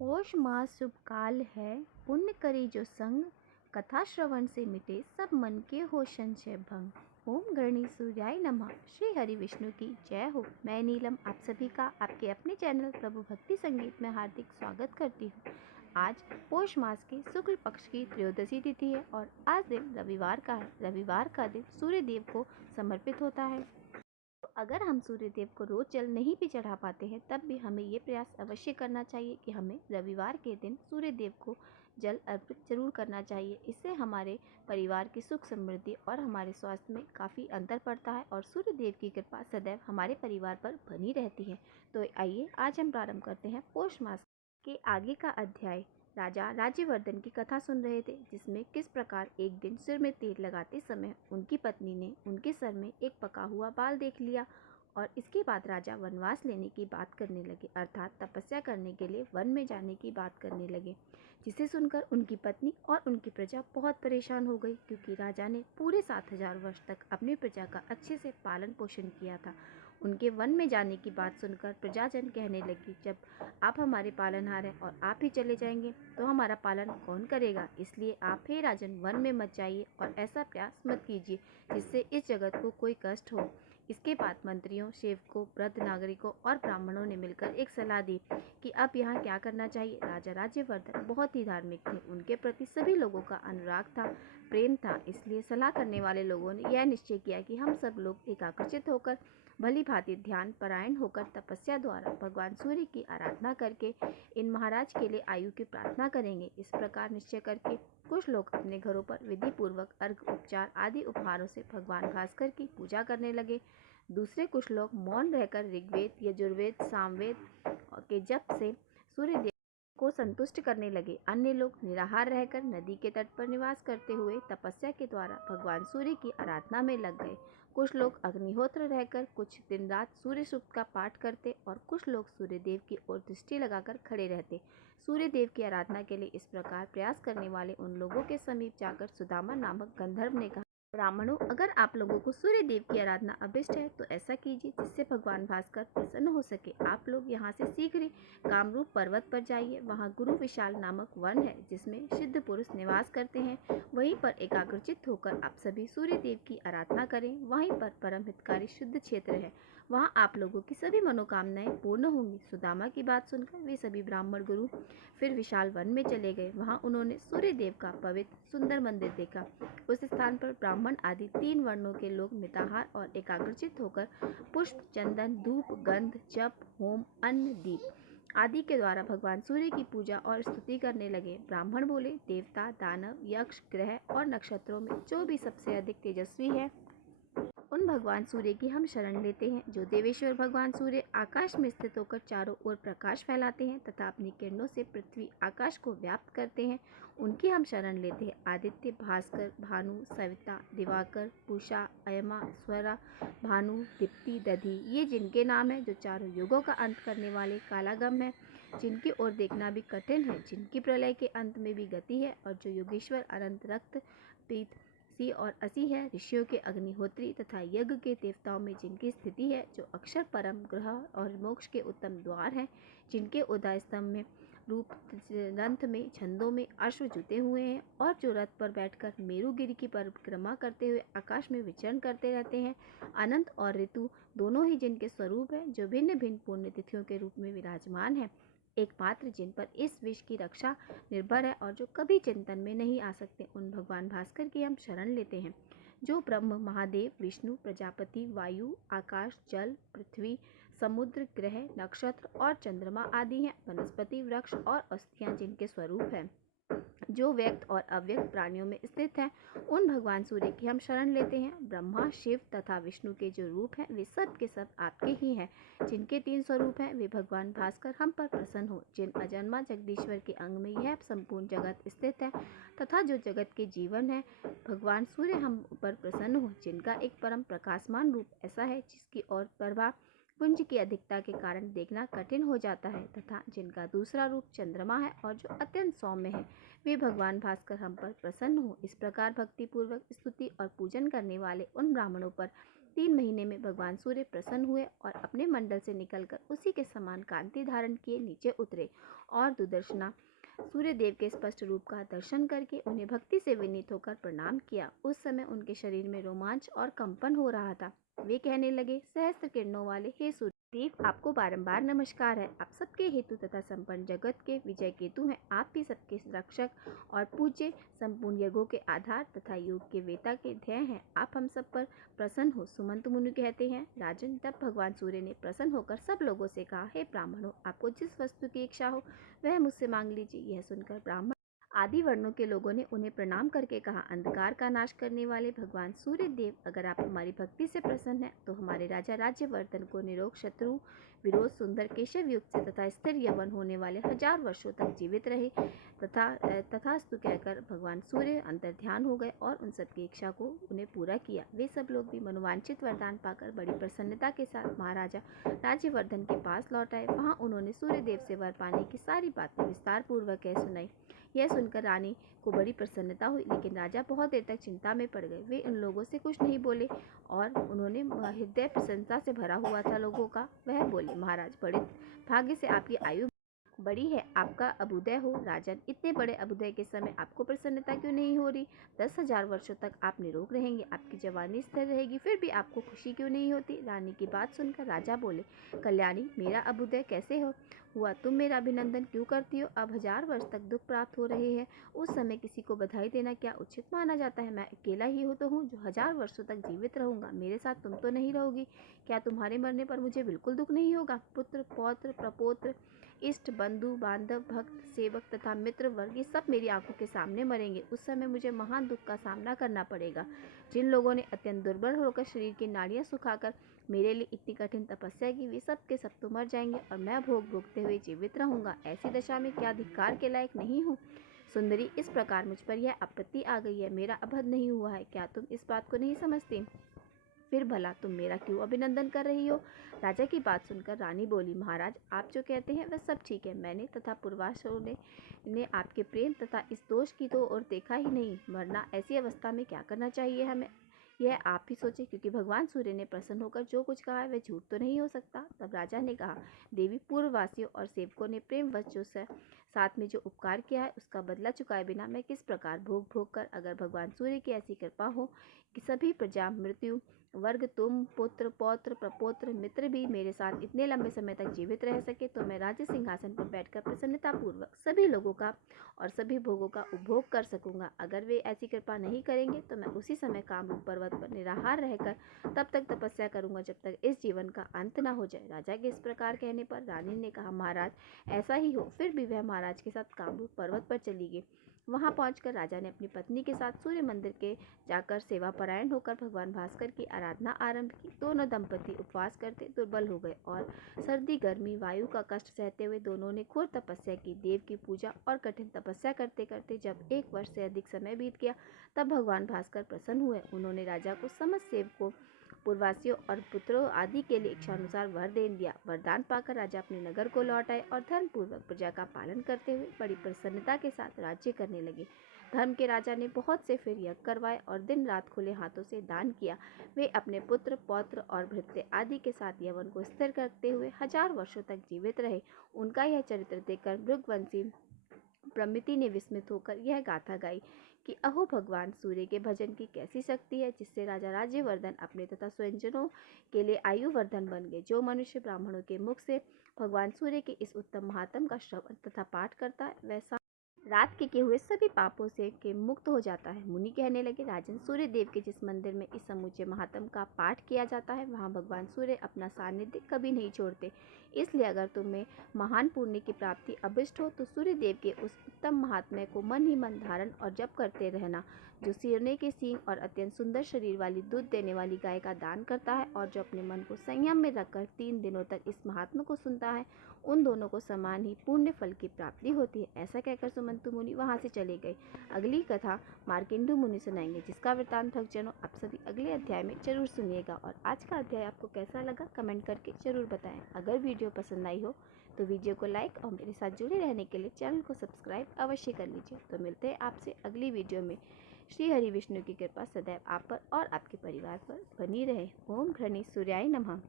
पौष मास शुभ काल है, पुण्य करी जो संग, कथा श्रवण से मिटे सब मन के हो संशय भंग। ओम गणेश सूर्याय नमः। श्री हरि विष्णु की जय हो। मैं नीलम आप सभी का आपके अपने चैनल प्रभु भक्ति संगीत में हार्दिक स्वागत करती हूँ। आज पौष मास के शुक्ल पक्ष की त्रयोदशी तिथि है और आज दिन रविवार का है। रविवार का दिन सूर्य देव को समर्पित होता है। अगर हम सूर्य देव को रोज जल नहीं भी चढ़ा पाते हैं तब भी हमें ये प्रयास अवश्य करना चाहिए कि हमें रविवार के दिन सूर्य देव को जल अर्पित जरूर करना चाहिए। इससे हमारे परिवार की सुख समृद्धि और हमारे स्वास्थ्य में काफ़ी अंतर पड़ता है और सूर्य देव की कृपा सदैव हमारे परिवार पर बनी रहती है। तो आइए आज हम प्रारंभ करते हैं पौष मास के आगे का अध्याय। राजा राज्यवर्धन की कथा सुन रहे थे, जिसमें किस प्रकार एक दिन सिर में तेल लगाते समय उनकी पत्नी ने उनके सर में एक पका हुआ बाल देख लिया और इसके बाद राजा वनवास लेने की बात करने लगे, अर्थात तपस्या करने के लिए वन में जाने की बात करने लगे। जिसे सुनकर उनकी पत्नी और उनकी प्रजा बहुत परेशान हो गई, क्योंकि राजा ने पूरे 7000 वर्ष तक अपनी प्रजा का अच्छे से पालन पोषण किया था। उनके वन में जाने की बात सुनकर प्रजाजन कहने लगी, जब आप हमारे पालनहार हैं और आप ही चले जाएंगे तो हमारा पालन कौन करेगा। इसलिए आप हे राजन वन में मत जाइए और ऐसा प्रयास मत कीजिए जिससे इस जगत को कोई कष्ट हो। इसके बाद मंत्रियों, सेवकों, वृद्ध नागरिकों और ब्राह्मणों ने मिलकर एक सलाह दी कि अब यहाँ क्या करना चाहिए। राजा राज्यवर्धन बहुत ही धार्मिक थे, उनके प्रति सभी लोगों का अनुराग था, प्रेम था। इसलिए सलाह करने वाले लोगों ने यह निश्चय किया कि हम सब लोग एकाग्रचित होकर भली भांति ध्यान परायण होकर तपस्या द्वारा भगवान सूर्य की आराधना करके इन महाराज के लिए आयु की प्रार्थना करेंगे। इस प्रकार निश्चय करके कुछ लोग अपने घरों पर विधि पूर्वक अर्घ, उपचार आदि उपहारों से भगवान भास्कर की पूजा करने लगे। दूसरे कुछ लोग मौन रहकर ऋग्वेद, यजुर्वेद, सामवेद के जप से सूर्य देव को संतुष्ट करने लगे। अन्य लोग निराहार रहकर नदी के तट पर निवास करते हुए तपस्या के द्वारा भगवान सूर्य की आराधना में लग गए। कुछ लोग अग्निहोत्र रहकर कुछ दिन रात सूर्य सूक्त का पाठ करते और कुछ लोग सूर्य देव की ओर दृष्टि लगाकर खड़े रहते। सूर्य देव की आराधना के लिए इस प्रकार प्रयास करने वाले उन लोगों के समीप जाकर सुदामा नामक गंधर्व ने कहा, ब्राह्मणों, अगर आप लोगों को सूर्य देव की आराधना अभिष्ट है तो ऐसा कीजिए जिससे भगवान भास्कर प्रसन्न हो सके। आप लोग यहाँ से शीघ्र कामरूप पर्वत पर जाइए। वहाँ गुरु विशाल नामक वन है जिसमें सिद्ध पुरुष निवास करते हैं। वहीं पर एकाग्रचित होकर आप सभी सूर्य देव की आराधना करें। वहीं पर परम हितकारी शुद्ध क्षेत्र है, वहाँ आप लोगों की सभी मनोकामनाएं पूर्ण होंगी। सुदामा की बात सुनकर वे सभी ब्राह्मण गुरु फिर विशाल वन में चले गए। वहाँ उन्होंने सूर्य देव का पवित्र सुंदर मंदिर देखा। उस स्थान पर ब्राह्मण आदि 3 वर्णों के लोग मिताहार और एकाग्रचित होकर पुष्प, चंदन, धूप, गंध, जप, होम, अन्न, दीप आदि के द्वारा भगवान सूर्य की पूजा और स्तुति करने लगे। ब्राह्मण बोले, देवता, दानव, यक्ष, ग्रह और नक्षत्रों में जो भी सबसे अधिक तेजस्वी है उन भगवान सूर्य की हम शरण लेते हैं। जो देवेश्वर भगवान सूर्य आकाश में स्थित होकर चारों ओर प्रकाश फैलाते हैं तथा अपनी किरणों से पृथ्वी आकाश को व्याप्त करते हैं, उनकी हम शरण लेते हैं। आदित्य, भास्कर, भानु, सविता, दिवाकर, पूषा, अयमा, स्वरा, भानु, दीप्ति, दधि, ये जिनके नाम हैं, जो चारों युगों का अंत करने वाले कालागम है, जिनकी ओर देखना भी कठिन है, जिनकी प्रलय के अंत में भी गति है और जो योगेश्वर, अनंत, रक्त, पीत, सी और असी है, ऋषियों के अग्निहोत्री तथा यज्ञ के देवताओं में जिनकी स्थिति है, जो अक्षर, परम, ग्रह और मोक्ष के उत्तम द्वार हैं, जिनके उदय स्तंभ में रूप, रंथ में, छंदों में अश्व जुते हुए हैं और जो रथ पर बैठकर मेरुगिरी की परिक्रमा करते हुए आकाश में विचरण करते रहते हैं, अनंत और ऋतु दोनों ही जिनके स्वरूप हैं, जो भिन्न भिन्न पुण्य तिथियों के रूप में विराजमान है, एकमात्र जिन पर इस विश्व की रक्षा निर्भर है और जो कभी चिंतन में नहीं आ सकते, उन भगवान भास्कर की हम शरण लेते हैं। जो ब्रह्म, महादेव, विष्णु, प्रजापति, वायु, आकाश, जल, पृथ्वी, समुद्र, ग्रह, नक्षत्र और चंद्रमा आदि हैं, वनस्पति, वृक्ष और औषधियाँ जिनके स्वरूप हैं, जो व्यक्त और अव्यक्त प्राणियों में स्थित हैं, उन भगवान सूर्य की हम शरण लेते हैं। ब्रह्मा, शिव तथा विष्णु के जो रूप हैं वे सब के सब आपके ही हैं। जिनके 3 स्वरूप हैं वे भगवान भास्कर हम पर प्रसन्न हो। जिन अजन्मा जगदीश्वर के अंग में यह संपूर्ण जगत स्थित है तथा जो जगत के जीवन है, भगवान सूर्य हम पर प्रसन्न हो। जिनका एक परम प्रकाशमान रूप ऐसा है जिसकी ओर प्रभा पुंज की अधिकता के कारण देखना कठिन हो जाता है, तथा जिनका दूसरा रूप चंद्रमा है और जो अत्यंत सौम्य है, वे भगवान भास्कर हम पर प्रसन्न हो। इस प्रकार भक्ति पूर्वक स्तुति और पूजन करने वाले उन ब्राह्मणों पर 3 महीने में भगवान सूर्य प्रसन्न हुए और अपने मंडल से निकलकर उसी के समान कांति धारण किए नीचे उतरे और दुर्दर्शना सूर्य देव के स्पष्ट रूप का दर्शन करके उन्हें भक्ति से विनीत होकर प्रणाम किया। उस समय उनके शरीर में रोमांच और कंपन हो रहा था। वे कहने लगे, सहस्त्र किरणों वाले हे सूर्य देव, आपको बारंबार नमस्कार है। आप सबके हेतु तथा संपन्न जगत के विजय केतु हैं। आप ही सबके रक्षक और पूज्य, संपूर्ण यज्ञों के आधार तथा योग के वेता के ध्येय हैं। आप हम सब पर प्रसन्न हो। सुमंत मुनि कहते हैं, राजन, तब भगवान सूर्य ने प्रसन्न होकर सब लोगों से कहा, हे ब्राह्मणों, आपको जिस वस्तु की इच्छा हो वह मुझसे मांग लीजिए। यह सुनकर ब्राह्मण आदि वर्णों के लोगों ने उन्हें प्रणाम करके कहा, अंधकार का नाश करने वाले भगवान सूर्य देव, अगर आप हमारी भक्ति से प्रसन्न हैं तो हमारे राजा राज्यवर्धन को निरोग, शत्रु विरोध, सुंदर केशव युक्त से तथा स्थिर यवन होने वाले 1000 वर्षों तक जीवित रहे। तथास्तु कहकर भगवान सूर्य अंतर्ध्यान हो गए और उन सबकी इच्छा को उन्हें पूरा किया। वे सब लोग भी मनोवांछित वरदान पाकर बड़ी प्रसन्नता के साथ महाराजा राज्यवर्धन के पास लौट आए। वहां उन्होंने सूर्य देव से वर पाने की सारी बातें विस्तार पूर्वक सुनाई। यह सुनकर रानी को बड़ी प्रसन्नता हुई, लेकिन राजा बहुत देर तक चिंता में पड़ गए। वे उन लोगों से कुछ नहीं बोले और उन्होंने हृदय प्रसन्नता से भरा हुआ था लोगों का। वह बोले, महाराज, बड़े भाग्य से आपकी आयु बड़ी है, आपका अभ्युदय हो। राजन, इतने बड़े अभ्युदय के समय आपको प्रसन्नता क्यों नहीं हो रही? 10,000 वर्षों तक आप निरोग रहेंगे, आपकी जवानी स्थिर रहेगी, फिर भी आपको खुशी क्यों नहीं होती? रानी की बात सुनकर राजा बोले, कल्याणी, मेरा अभ्युदय कैसे हुआ? तुम मेरा अभिनंदन क्यों करती हो? अब 1000 वर्ष तक दुख प्राप्त हो रहे हैं। उस समय किसी को बधाई देना क्या उचित माना जाता है? मैं अकेला ही तो हूँ जो 1000 वर्षों तक जीवित रहूंगा। मेरे साथ तुम तो नहीं रहोगी। क्या तुम्हारे मरने पर मुझे बिल्कुल दुख नहीं होगा? पुत्र, पौत्र, प्रपौत्र, इष्ट, बंधु, बांधव, भक्त, सेवक तथा मित्र वर्ग, ये सब मेरी आंखों के सामने मरेंगे। उस समय मुझे महान दुख का सामना करना पड़ेगा। जिन लोगों ने अत्यंत दुर्बल होकर शरीर की नाड़ियां सुखाकर मेरे लिए इतनी कठिन तपस्या की, वे सब के सब तो मर जाएंगे और मैं भोग भोगते हुए जीवित रहूंगा। ऐसी दशा में क्या धिक्कार के लायक नहीं हूँ? सुंदरी, इस प्रकार मुझ पर यह आपत्ति आ गई है। मेरा अभद नहीं हुआ है, क्या तुम इस बात को नहीं समझती? फिर भला तुम मेरा क्यों अभिनंदन कर रही हो? राजा की बात सुनकर रानी बोली, महाराज, आप जो कहते हैं वह सब ठीक है। मैंने तथा पूर्वाश्रों ने आपके प्रेम तथा इस दोष की तो और देखा ही नहीं। वरना ऐसी अवस्था में क्या करना चाहिए हमें, यह आप ही सोचें, क्योंकि भगवान सूर्य ने प्रसन्न होकर जो कुछ कहा है वह झूठ तो नहीं हो सकता। तब राजा ने कहा, देवी, पूर्ववासियों और सेवकों ने प्रेमवश जो साथ में जो उपकार किया है उसका बदला चुकाए बिना मैं किस प्रकार भोग भोग कर, अगर भगवान सूर्य की ऐसी कृपा हो कि सभी प्रजा, मृत्यु वर्ग, तुम, पुत्र, पौत्र, प्रपौत्र, मित्र भी मेरे साथ इतने लंबे समय तक जीवित रह सके, तो मैं राज्य सिंहासन पर बैठकर प्रसन्नता पूर्वक सभी लोगों का और सभी भोगों का उपभोग कर सकूंगा। अगर वे ऐसी कृपा नहीं करेंगे तो मैं उसी समय कामरूप पर्वत पर निराहार रहकर तब तक तपस्या करूंगा जब तक इस जीवन का अंत न हो जाए। राजा के इस प्रकार कहने पर रानी ने कहा, महाराज, ऐसा ही हो। फिर भी वह महाराज के साथ कामरूप पर्वत पर चली गई। वहां पहुंचकर राजा ने अपनी पत्नी के साथ सूर्य मंदिर के जाकर सेवा परायण होकर भगवान भास्कर की आराधना आरंभ की। दोनों दंपति उपवास करते दुर्बल हो गए और सर्दी, गर्मी, वायु का कष्ट सहते हुए दोनों ने घोर तपस्या की। देव की पूजा और कठिन तपस्या करते करते जब 1 वर्ष से अधिक समय बीत गया, तब भगवान भास्कर प्रसन्न हुए। उन्होंने राजा को समस्त सेवकों, पूर्ववासियों और पुत्रों आदि के लिए इच्छानुसार वर दे दिया। वरदान पाकर राजा अपने नगर को लौट आए और धर्म पूर्वक प्रजा का पालन करते हुए बड़ी प्रसन्नता के साथ राज्य करने लगे। धर्म के राजा ने बहुत से फिर यज्ञ करवाए और दिन रात खुले हाथों से दान किया। वे अपने पुत्र, पौत्र और भृत्य आदि के साथ यवन को स्थिर करते हुए 1000 वर्षों तक जीवित रहे। उनका यह चरित्र देखकर भृगवंशी प्रमिति ने विस्मित होकर यह गाथा गाई कि अहो भगवान सूर्य के भजन की कैसी शक्ति है, जिससे राजा राज्यवर्धन अपने तथा स्वयंजनों के लिए आयु वर्धन बन गए। जो मनुष्य ब्राह्मणों के मुख से भगवान सूर्य के इस उत्तम महात्म का श्रवण तथा पाठ करता है, वैसा रात के किए हुए सभी पापों से के मुक्त हो जाता है। मुनि कहने लगे, राजन, सूर्य देव के जिस मंदिर में इस समूचे महात्म का पाठ किया जाता है, वहाँ भगवान सूर्य अपना सानिध्य कभी नहीं छोड़ते। इसलिए अगर तुम्हें महान पुण्य की प्राप्ति अभिष्ट हो तो सूर्य देव के उस उत्तम महात्म्य को मन ही मन धारण और जप करते रहना। जो सिरने के सींग और अत्यंत सुंदर शरीर वाली दूध देने वाली गाय का दान करता है और जो अपने मन को संयम में रखकर 3 दिनों तक इस महात्मा को सुनता है, उन दोनों को समान ही पुण्य फल की प्राप्ति होती है। ऐसा कहकर सुमंतु मुनि वहां से चले गए। अगली कथा मार्केंडु मुनि सुनाएंगे, जिसका वृत्तांत भक्तजनों आप सभी अगले अध्याय में जरूर सुनिएगा। और आज का अध्याय आपको कैसा लगा कमेंट करके जरूर बताएं। अगर वीडियो पसंद आई हो तो वीडियो को लाइक और मेरे साथ जुड़े रहने के लिए चैनल को सब्सक्राइब अवश्य कर लीजिए। तो मिलते हैं आपसे अगली वीडियो में। श्री हरि विष्णु की कृपा सदैव आप पर और आपके परिवार पर बनी रहे। ओम घृणी सूर्याय नमः।